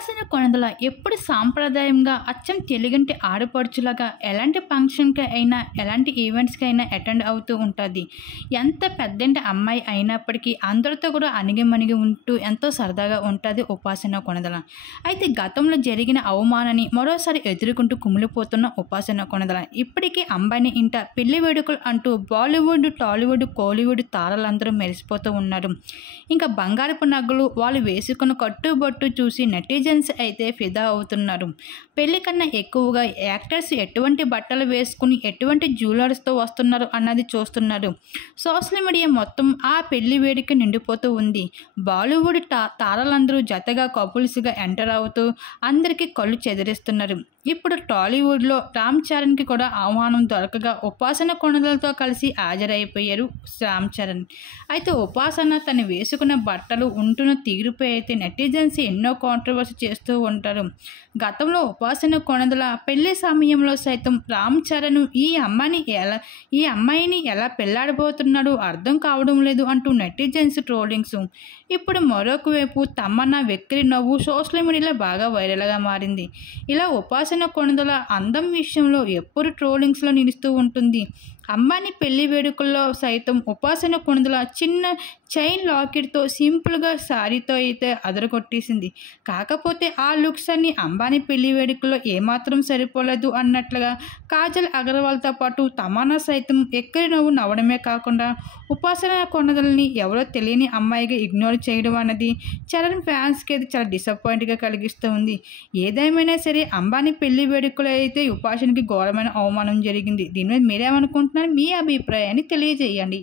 ఉపాసన కొణిదల ఎప్పుడు సాంప్రదాయంగా అచ్చం తెలుగింటి ఆడపడుచులాగా ఎలాంటి ఫంక్షన్కి అయినా ఎలాంటి ఈవెంట్స్కి అయినా అటెండ్ అవుతూ ఉంటుంది. ఎంత పెద్దంటి అమ్మాయి అయినప్పటికీ అందరితో కూడా అణిగిమణిగి ఉంటూ ఎంతో సరదాగా ఉంటుంది ఉపాసన కొణిదల. అయితే గతంలో జరిగిన అవమానాన్ని మరోసారి ఎదుర్కొంటూ కుమిలిపోతున్న ఉపాసన కొణిదల ఇప్పటికీ అంబానీ ఇంట పెళ్లి వేడుకలు అంటూ బాలీవుడ్, టాలీవుడ్, కోలీవుడ్ తారలందరూ మెరిసిపోతూ ఉన్నారు. ఇంకా బంగారపు నగలు వాళ్ళు వేసుకున్న కట్టుబొట్టు చూసి నెటిజన్స్ అయితే ఫిదా అవుతున్నారు. పెళ్లి కన్నా ఎక్కువగా యాక్టర్స్ ఎటువంటి బట్టలు వేసుకుని ఎటువంటి జ్యువెలర్స్తో వస్తున్నారు అన్నది చూస్తున్నారు. సోషల్ మీడియా మొత్తం ఆ పెళ్లి వేడుక నిండిపోతూ ఉంది. బాలీవుడ్ తారలందరూ జతగా కపుల్స్గా ఎంటర్ అవుతూ అందరికీ కళ్ళు చెదిరిస్తున్నారు. ఇప్పుడు టాలీవుడ్లో రామ్ చరణ్కి కూడా ఆహ్వానం దొరకగా ఉపాసన కొణిదలతో కలిసి హాజరైపోయారు రామ్ చరణ్. అయితే ఉపాసన తను వేసుకున్న బట్టలు ఉంటున్న తీరుపై అయితే నెటిజన్స్ ఎన్నో కాంట్రవర్సీ చేస్తూ ఉంటారు. గతంలో ఉపాసన కొణిదల పెళ్లి సమయంలో సైతం రామ్ చరణ్ ఈ అమ్మాయిని ఎలా పెళ్లాడబోతున్నాడో అర్థం కావడం లేదు అంటూ నెటిజన్స్ ట్రోలింగ్స్. ఇప్పుడు మరొక వైపు తమన్నా వెక్కిరి నవ్వు సోషల్ మీడియాలో బాగా వైరల్గా మారింది. ఇలా ఉపాసన కొణిదల అందం విషయంలో ఎప్పుడు ట్రోలింగ్స్లో నిలుస్తూ ఉంటుంది. అంబానీ పెళ్లి వేడుకల్లో సైతం ఉపాసన కొణిదల చిన్న చైన్ లాకెట్తో సింపుల్గా శారీతో అయితే అదరగొట్టేసింది. కాకపోతే ఆ లుక్స్ అన్ని అంబానీ పెళ్లి వేడుకల్లో ఏమాత్రం సరిపోలేదు అన్నట్లుగా కాజల్ అగర్వాల్తో పాటు తమన్నా సైతం ఎక్కడి నవ్వు నవ్వడమే కాకుండా ఉపాసన కొణిదలని ఎవరో తెలియని అమ్మాయిగా ఇగ్నోర్ చేయడం అన్నది చరణ్ ఫ్యాన్స్కి అయితే చాలా డిసప్పాయింట్గా కలిగిస్తూ ఉంది. ఏదేమైనా సరే అంబానీ పెళ్లి వేడుకలో అయితే ఉపాసనకి ఘోరమైన అవమానం జరిగింది. దీని మీద మీరేమనుకుంటున్నారు? మీ అభిప్రాయాన్ని తెలియజేయండి.